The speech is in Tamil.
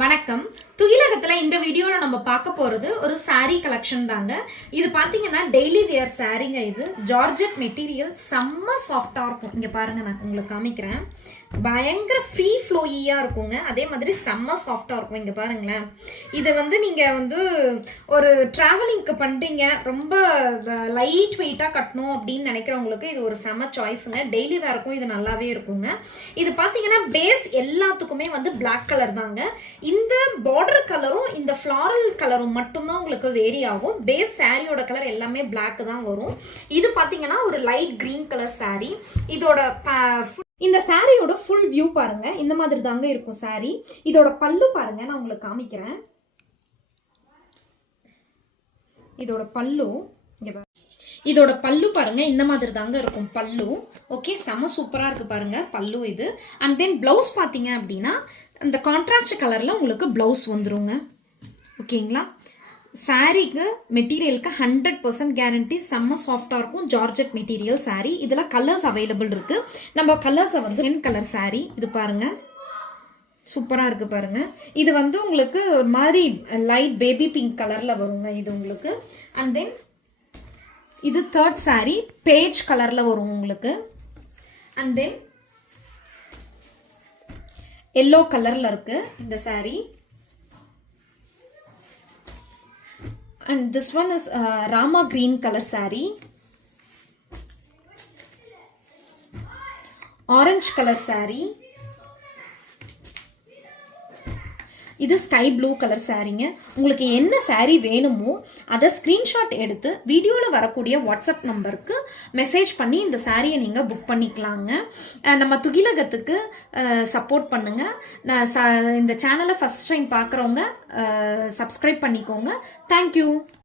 வணக்கம். துகிலகத்துல இந்த வீடியோல நம்ம பார்க்க போறது ஒரு saree கலெக்ஷன் தாங்க. இது பாத்தீங்கன்னா டெய்லி வியர் சாரீங்க. இது ஜார்ஜெட் மெட்டீரியல், செம்ம சாஃப்டா இருக்கும். இங்க பாருங்க, நான் உங்களுக்கு காமிக்கிறேன். பயங்கர ஃப்ரீ ஃப்ளோயியா இருக்குங்க. அதே மாதிரி செம்ம சாஃப்டா இருக்கும். இங்க பாருங்களேன். இது நீங்க ஒரு டிராவலிங்க்கு பண்றீங்க, ரொம்ப லைட் வெயிட்டா கட்டணும் அப்படின்னு நினைக்கிறவங்களுக்கு இது ஒரு செம்ம சாய்ஸுங்க. டெய்லி வேர்க்கும் இது நல்லாவே இருக்குங்க. இது பாத்தீங்கன்னா பேஸ் எல்லாத்துக்குமே பிளாக் கலர் தாங்க. இந்த பார்டர் கலரும் இந்த ஃப்ளாரல் கலரும் மட்டும்தான் உங்களுக்கு வேரி ஆகும். பேஸ் சாரியோட கலர் எல்லாமே பிளாக் தான் வரும். இது பாத்தீங்கன்னா ஒரு லைட் கிரீன் கலர் சாரி. இதோட இந்த சாரியோட ஃபுல் வியூ பாருங்க. இந்த மாதிரி தாங்க இருக்கும் சாரி. இதோட பல்லு பாருங்க, நான் உங்களுக்கு காமிக்கிறேன். இதோட பல்லு இதோட பல்லு பாருங்க, இந்த மாதிரி தாங்க இருக்கும் பல்லு. ஓகே, செம சூப்பரா இருக்கு பாருங்க பல்லு இது. அண்ட் தென் பிளவுஸ் பாத்தீங்க அப்படின்னா அந்த கான்ட்ராஸ்ட் கலர்ல உங்களுக்கு பிளவுஸ் வந்துருங்க. ஓகேங்களா? சாரீக்கு மெட்டீரியலுக்கு 100% கேரண்டி, செம்ம சாஃப்டா இருக்கும். Georgette material sari. இதில் கலர்ஸ் அவைலபிள் இருக்கு. நம்ம கலர்ஸை ரெட் கலர் சாரீ. இது பாருங்க, சூப்பரா இருக்கு பாருங்க. இது உங்களுக்கு ஒரு மாதிரி லைட் பேபி பிங்க் கலர்ல வருங்க இது உங்களுக்கு. அண்ட் தென் இது தேர்ட் சாரீ, பேஜ் கலர்ல வரும் உங்களுக்கு. அண்ட் தென் எல்லோ கலர்ல இருக்கு இந்த sari. And this one is Rama green color saree, orange color saree. இது ஸ்கை ப்ளூ கலர் சாரீங்க. உங்களுக்கு என்ன சாரீ வேணுமோ அதை ஸ்கிரீன்ஷாட் எடுத்து வீடியோவில் வரக்கூடிய வாட்ஸ்அப் நம்பருக்கு மெசேஜ் பண்ணி இந்த சாரியை நீங்கள் புக் பண்ணிக்கலாங்க. நம்ம துகிலகத்துக்கு சப்போர்ட் பண்ணுங்க. இந்த சேனலை ஃபர்ஸ்ட் டைம் பார்க்குறவங்க சப்ஸ்கிரைப் பண்ணிக்கோங்க. தேங்க்யூ.